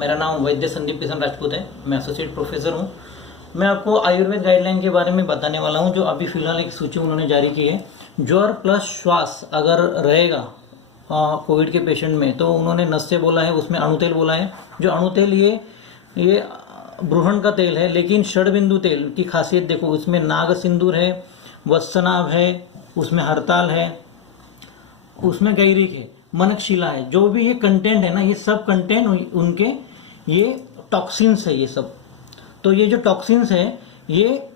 मेरा नाम वैद्य संदीप किशन राजपूत है। मैं एसोसिएट प्रोफेसर हूँ। मैं आपको आयुर्वेद गाइडलाइन के बारे में बताने वाला हूँ, जो अभी फिलहाल एक सूची उन्होंने जारी की है। ज्वर प्लस श्वास अगर रहेगा कोविड के पेशेंट में, तो उन्होंने नस्य बोला है, उसमें अणुतेल बोला है। जो अणुतेल ये ब्रूहण का तेल है, लेकिन षडबिंदु तेल की खासियत देखो, उसमें नाग सिंदूर है, वत्सनाभ है, उसमें हरताल है, उसमें गैरिक है, मनकशिला है। जो भी ये कंटेंट है ना, ये सब कंटेंट उनके ये टॉक्सिन्स है ये सब। तो ये जो टॉक्सिन्स है ये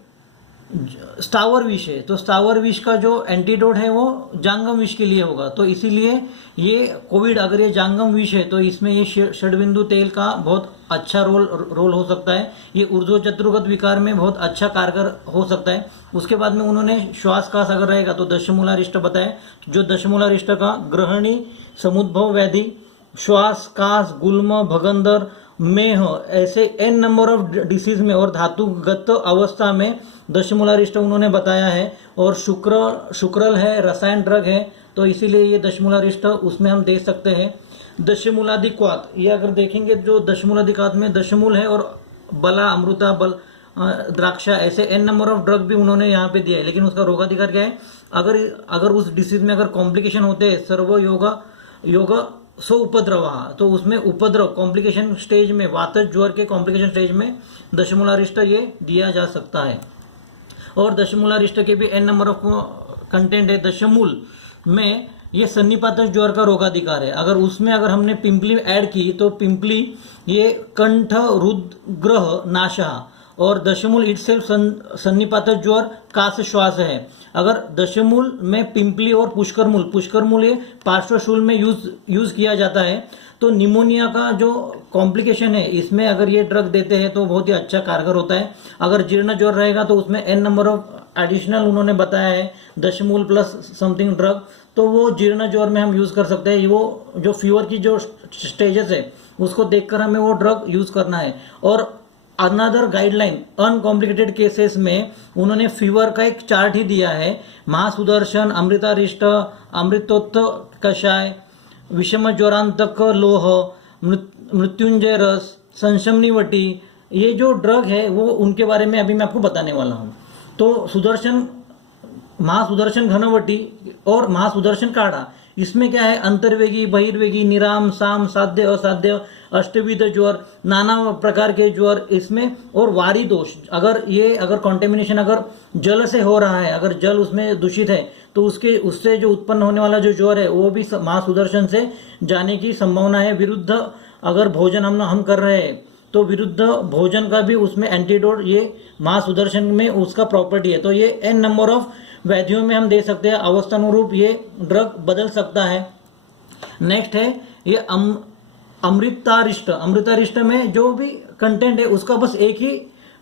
स्थावर विष है। तो स्थावर विष का जो एंटीडोट है वो जांगम विष के लिए होगा। तो इसीलिए ये कोविड अगर ये जांगम विष है तो इसमें ये षडबिंदु तेल का बहुत अच्छा रोल हो सकता है। ये ऊर्ध्व चतुर्गत विकार में बहुत अच्छा कारगर हो सकता है। उसके बाद में उन्होंने श्वास कास अगर रहेगा तो दशमूलारिष्ट बताया। जो दशमूलारिष्ट का ग्रहणी, समुद्भव व्याधि, श्वास कास, गुल्म, भगंदर, मेह, ऐसे एन नंबर ऑफ डिसीज में और धातुगत अवस्था में दशमूलारिष्ट उन्होंने बताया है। और शुक्रल है, रसायन ड्रग है, तो इसीलिए ये दशमूलारिष्ट उसमें हम दे सकते हैं। दशमूलाधिक्वात, ये अगर देखेंगे जो दशमूलाधिक्वात में दशमूल है और बला, अमृता, द्राक्षा, ऐसे एन नंबर ऑफ ड्रग भी उन्होंने यहाँ पे दिया है। लेकिन उसका रोगाधिकार क्या है? अगर उस डिसीज में अगर कॉम्प्लिकेशन होते हैं, सर्व योग सो उपद्रव, तो उसमें उपद्रव कॉम्प्लिकेशन स्टेज में, वातज ज्वर के कॉम्प्लिकेशन स्टेज में दशमूलारिष्ट ये दिया जा सकता है। और दशमूलारिष्ट के भी एन नंबर ऑफ कंटेंट है। दशमूल में ये सन्निपातज ज्वर का रोगाधिकार है। अगर हमने पिंपली ऐड की तो पिंपली ये कंठ, रुद्ग्रह, नाशा, और दशमूल इटसेल्फ सन्निपातज ज्वर, कास, श्वास है। अगर दशमूल में पिंपली और पुष्करमूल ये पार्श्वशूल में यूज किया जाता है, तो निमोनिया का जो कॉम्प्लिकेशन है इसमें अगर ये ड्रग देते हैं तो बहुत ही अच्छा कारगर होता है। अगर जीर्ण ज्वर रहेगा तो उसमें एन नंबर ऑफ एडिशनल उन्होंने बताया है, दशमूल प्लस समथिंग ड्रग, तो वो जीर्ण ज्वर में हम यूज कर सकते हैं। वो जो फीवर की जो स्टेजेस है उसको देखकर हमें वो ड्रग यूज करना है। और अनदर गाइडलाइन अनकॉम्प्लिकेटेड केसेस में उन्होंने फीवर का एक चार्ट ही दिया है। महासुदर्शन, अमृतारिष्ट, अमृतोत्थ कषाय, विषम ज्वरांतक लोह, मृत्युंजय रस, संशमनीवटी, ये जो ड्रग है वो उनके बारे में अभी मैं आपको बताने वाला हूँ। तो महासुदर्शन घनवटी और महासुदर्शन काढ़ा, इसमें क्या है? अंतर्वेगी, बहिर्वेगी, निराम, साम, साध्य, असाध्य, अष्टविध ज्वर, नाना प्रकार के ज्वर इसमें। और वारी दोष, अगर कॉन्टेमिनेशन अगर जल से हो रहा है, अगर जल उसमें दूषित है, तो उससे जो उत्पन्न होने वाला जो ज्वर है वो भी महासुदर्शन से जाने की संभावना है। विरुद्ध अगर भोजन हम कर रहे हैं तो विरुद्ध भोजन का भी उसमें एंटीडोट ये महासुदर्शन में उसका प्रॉपर्टी है। तो ये एन नंबर ऑफ व्याधियों में हम दे सकते हैं। अवस्थानुरूप ये ड्रग बदल सकता है। नेक्स्ट है ये अमृतारिष्ट में जो भी कंटेंट है उसका बस एक ही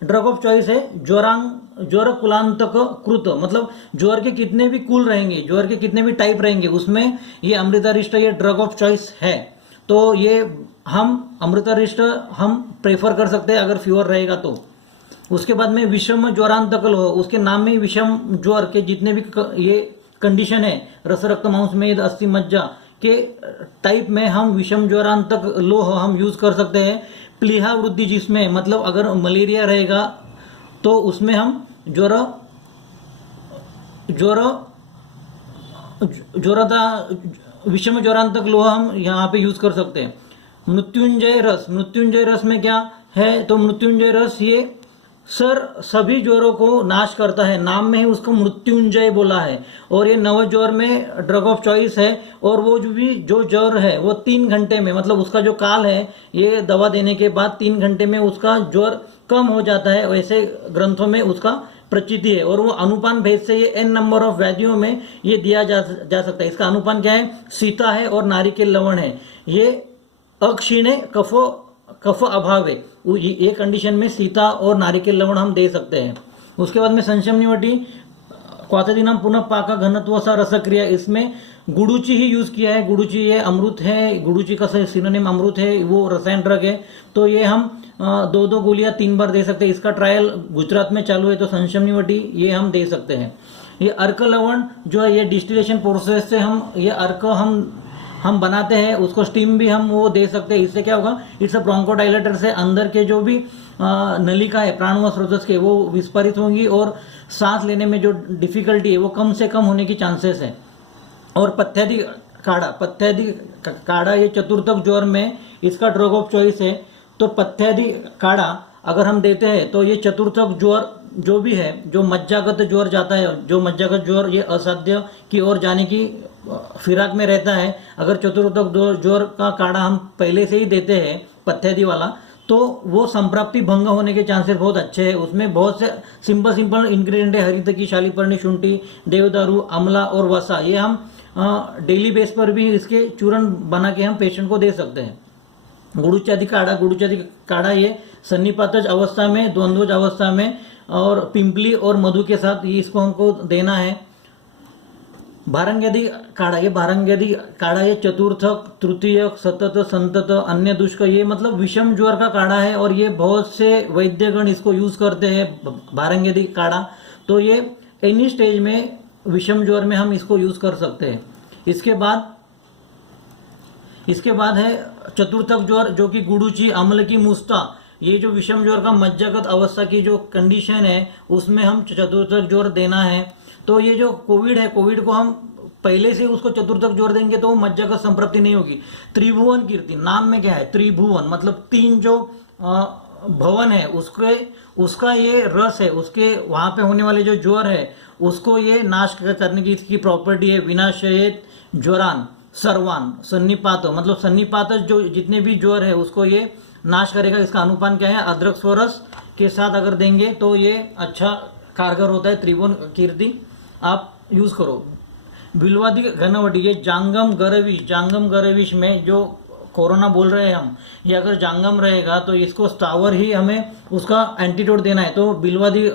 ड्रग ऑफ चॉइस है, ज्वर कुलांतक कृत, मतलब ज्वर के कितने भी कुल रहेंगे, ज्वर के कितने भी टाइप रहेंगे, उसमें ये अमृतारिष्ट ये ड्रग ऑफ चॉइस है। तो ये हम अमृतारिष्ट हम प्रेफर कर सकते हैं अगर फीवर रहेगा तो। उसके बाद में विषम ज्वरांतक लोह, उसके नाम में विषम ज्वर के जितने भी ये कंडीशन है, रस, रक्त, मांस, मेद, अस्थि, मज्जा के टाइप में हम विषम ज्वरांतक लोह हम यूज कर सकते हैं। प्लीहा वृद्धि, जिसमें मतलब अगर मलेरिया रहेगा तो उसमें हम विषम ज्वरांतक लोह हम यहाँ पे यूज कर सकते हैं। मृत्युंजय रस में क्या है? तो मृत्युंजय रस ये सभी ज्वरों को नाश करता है, नाम में ही उसको मृत्युंजय बोला है। और ये नव ज्वर में ड्रग ऑफ चॉइस है। और वो जो ज्वर है वो 3 घंटे में, मतलब उसका जो काल है, ये दवा देने के बाद 3 घंटे में उसका ज्वर कम हो जाता है, वैसे ग्रंथों में उसका प्रचिति है। और वो अनुपान भेद से ये एन नंबर ऑफ व्याधियों में ये दिया जा सकता है। इसका अनुपान क्या है? सीता है और नारिकेल लवण है। ये अक्षीणे कफ अभाव है, ये कंडीशन में सीता और नारिकेल लवण हम दे सकते हैं। उसके बाद में संशमनीवटी, क्वाथदिनम पुनः पाका घनत्व सा रसक्रिया, इसमें गुडुची ही यूज किया है। गुडुची ये अमृत है, गुडुची का सिनोनिम अमृत है, वो रसायन ड्रग है। तो ये हम 2 गोलियां 3 बार दे सकते हैं। इसका ट्रायल गुजरात में चालू है, तो संशमनीवटी ये हम दे सकते हैं। ये अर्क लवण जो है ये डिस्टिलेशन प्रोसेस से हम ये अर्क हम हम बनाते हैं उसको स्टीम भी हम वो दे सकते हैं। इससे क्या होगा, इट्स अ ब्रोंकोडाइलेटर से अंदर के जो भी नलिका है प्राणवायु स्रोतस के वो विस्फारित होंगी और सांस लेने में जो डिफिकल्टी है वो कम से कम होने की चांसेस है। और पथ्यादि काढ़ा ये चतुर्थक ज्वर में इसका ड्रग ऑफ चॉइस है। तो पथ्यादि काढ़ा अगर हम देते हैं तो ये चतुर्थक ज्वर जो भी है, जो मज्जागत ज्वर जाता है, जो मज्जागत ज्वर ये असाध्य की ओर जाने की फिराक में रहता है, अगर चतुर्थक ज्वर का काढ़ा हम पहले से ही देते हैं पथ्यादि वाला, तो वो संप्राप्ति भंग होने के चांसेस बहुत अच्छे हैं। उसमें बहुत से सिंपल इंग्रेडिएंट है, हरितकी, शालीपर्णी, शुंठी, देवदारू, आंवला और वसा। ये हम डेली बेस पर भी इसके चूर्ण बना के हम पेशेंट को दे सकते हैं। गुड़ुचादी काढ़ा ये सन्निपातज अवस्था में, द्वंद्वज अवस्था में और पिंपली और मधु के साथ ये इसको हमको देना है। भारंग्यादि काढ़ा ये चतुर्थक, तृतीयक, सतत, संतत, अन्य दुष्क, ये मतलब विषम ज्वर का काढ़ा है और ये बहुत से वैद्यगण इसको यूज करते हैं भारंग्यादि काढ़ा। तो ये एनी स्टेज में विषम ज्वर में हम इसको यूज कर सकते हैं। इसके बाद है चतुर्थक ज्वर जो कि गुडुची, अम्ल की, मुस्ता, ये जो विषम ज्वर का मज्जागत अवस्था की जो कंडीशन है उसमें हम चतुर्थक ज्वर देना है। तो ये जो कोविड है, कोविड को हम पहले से उसको चतुर्थक ज्वर देंगे तो मज्जागत संप्राप्ति नहीं होगी। त्रिभुवन कीर्ति नाम में क्या है, त्रिभुवन मतलब तीन जो भवन है उसका ये रस है, उसके वहां पे होने वाले जो ज्वर है उसको ये नाश करने की इसकी प्रॉपर्टी है। विनाशयेत ज्वरान सर्वान सन्निपात, मतलब सन्निपात जो जितने भी ज्वर है उसको ये नाश करेगा। इसका अनुपान क्या है, अदरक स्वरस के साथ अगर देंगे तो ये अच्छा कारगर होता है। त्रिभुवन कीर्ति आप यूज करो। बिल्वादी घनवटी, ये जांगम गरविश में जो कोरोना बोल रहे हैं हम, ये अगर जांगम रहेगा तो इसको स्थावर ही हमें उसका एंटीडोट देना है। तो बिल्वादी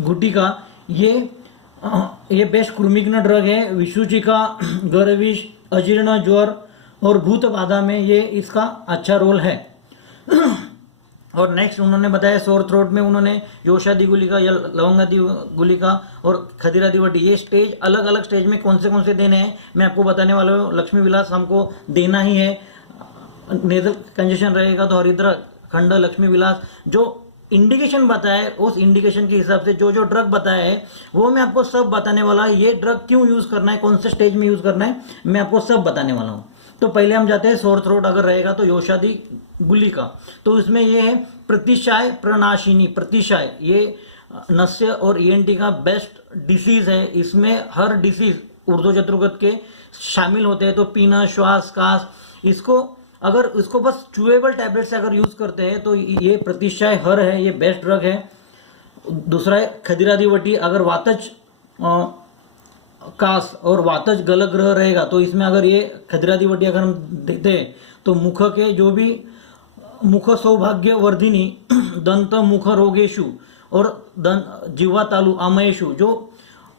गुटिका ये बेस्ट कृमिघ्न ड्रग है। विषुचिका, गरविश, अजीर्ण ज्वर और भूत बाधा में ये इसका अच्छा रोल है। और नेक्स्ट उन्होंने बताया सोर थ्रोट में उन्होंने योशादी गुलिका या लवंगादी गुलिका और खदीरादी वटी, ये स्टेज अलग अलग स्टेज में कौन से देने हैं मैं आपको बताने वाला हूँ। लक्ष्मी विलास हमको देना ही है, नेजल कंजेशन रहेगा तो हरिद्रा खंड, लक्ष्मी विलास, जो इंडिकेशन बताया है उस इंडिकेशन के हिसाब से जो ड्रग बताया है वो मैं आपको सब बताने वाला है। ये ड्रग क्यों यूज करना है, कौन से स्टेज में यूज करना है, मैं आपको सब बताने वाला हूँ। तो पहले हम जाते हैं सोर थ्रोट अगर रहेगा तो योशादी गुलिका, तो इसमें ये है प्रतिशाय प्रनाशिनी। प्रतिशाय ये नस्य और ईएनटी का बेस्ट डिसीज है। इसमें हर डिसीज ऊर्ध्व चतुर्गत के शामिल होते हैं। तो पीना, श्वास, कास, इसको बस चूएबल टैबलेट से अगर यूज करते हैं तो ये प्रतिशाय हर है, ये बेस्ट ड्रग है। दूसरा है खदीरादी वटी, अगर वातज कास और वातज गलग्रह रहेगा तो इसमें अगर ये खदीरादी वटी अगर हम देते हैं तो मुख के जो भी मुख सौभाग्य वर्धिनी, दंत मुख रोगेशु और जीवा तालु आमयेशु, जो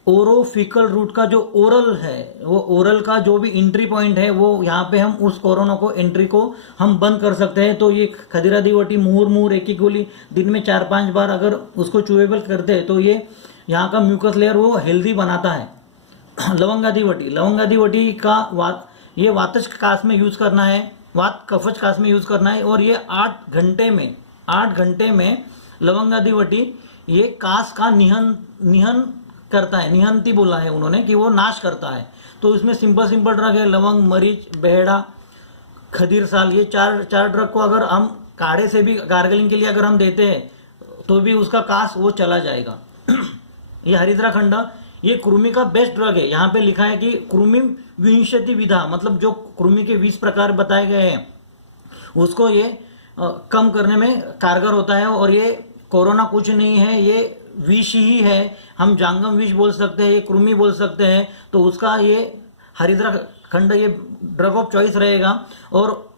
ओरोफिकल रूट का जो ओरल है वो ओरल का जो भी एंट्री पॉइंट है वो यहाँ पे हम उस कोरोना को एंट्री को हम बंद कर सकते हैं। तो ये खदीरादी वटी मुहूर्मुहूर एक गोली दिन में 4-5 बार अगर उसको चूएबल करते हैं तो ये यहाँ का म्यूकस लेयर वो हेल्दी बनाता है। लवंगादी वटी का ये वातज कास में यूज करना है, वात कफज कास में यूज करना है। और ये 8 घंटे में लवंगादी वटी ये कास का निहन करता है। निहंती बोला है उन्होंने कि वो नाश करता है। तो इसमें सिंपल ड्रग है, लवंग, मरीच, बेहड़ा, खदीर साल, ये चार ड्रग को अगर हम काढ़े से भी गार्गलिंग के लिए अगर हम देते हैं तो भी उसका कास वो चला जाएगा। ये हरिद्रा खंड, ये कृमि का बेस्ट ड्रग है। यहाँ पे लिखा है कि कृमि विंशति विधा, मतलब जो कृमि के 20 प्रकार बताए गए हैं उसको ये कम करने में कारगर होता है। और ये कोरोना कुछ नहीं है, ये विष ही है। हम जांगम विष बोल सकते हैं, ये कृमि बोल सकते हैं। तो उसका ये हरिद्रा खंड ये ड्रग ऑफ चॉइस रहेगा। और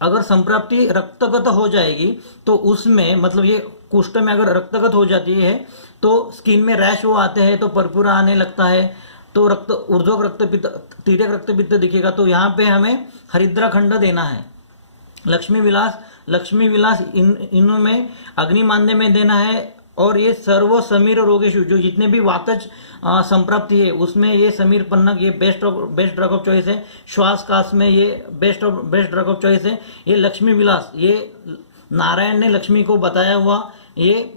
अगर संप्राप्ति रक्तगत हो जाएगी तो उसमें मतलब ये कुष्ठ में अगर रक्तगत हो जाती है तो स्किन में रैश वो आते हैं, तो परपुरा आने लगता है, तो ऊर्ध्व रक्तपित्त, तिर्यक रक्तपित्त दिखेगा। तो यहाँ पे हमें हरिद्रा खंड देना है। लक्ष्मी विलास इनमें अग्निमांद्य में देना है, और ये सर्व समीर रोगेशु, जो जितने भी वातज संप्राप्ति है उसमें ये समीर पन्नग ये बेस्ट ड्रग ऑफ चॉइस है। श्वास काश में ये बेस्ट ड्रग ऑफ चॉइस है। ये लक्ष्मी विलास, ये नारायण ने लक्ष्मी को बताया हुआ ये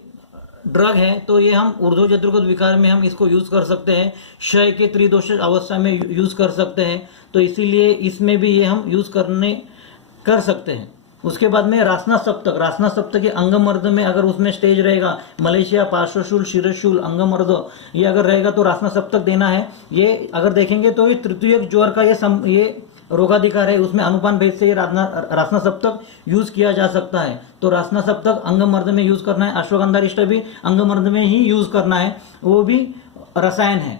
ड्रग है, तो ये हम ऊर्ध्व चतुर्गुद विकार में हम इसको यूज कर सकते हैं। क्षय के त्रिदोष अवस्था में यूज कर सकते हैं, तो इसीलिए इसमें भी ये हम यूज कर सकते हैं। उसके बाद में रासना सप्तक के अंगमर्द में अगर उसमें स्टेज रहेगा मलेशिया, पार्श्वशूल, शिरशूल, अंगमर्द ये अगर रहेगा तो रासना सप्तक देना है। ये अगर देखेंगे तो ये तृतीय ज्वर का ये रोगाधिकार है, उसमें अनुपान भेद से ये रासना सप्तक यूज किया जा सकता है। तो रासना सप्तक अंगमर्द में यूज करना है। अश्वगंधारिष्ट भी अंगमर्द में ही यूज करना है, वो भी रसायन है।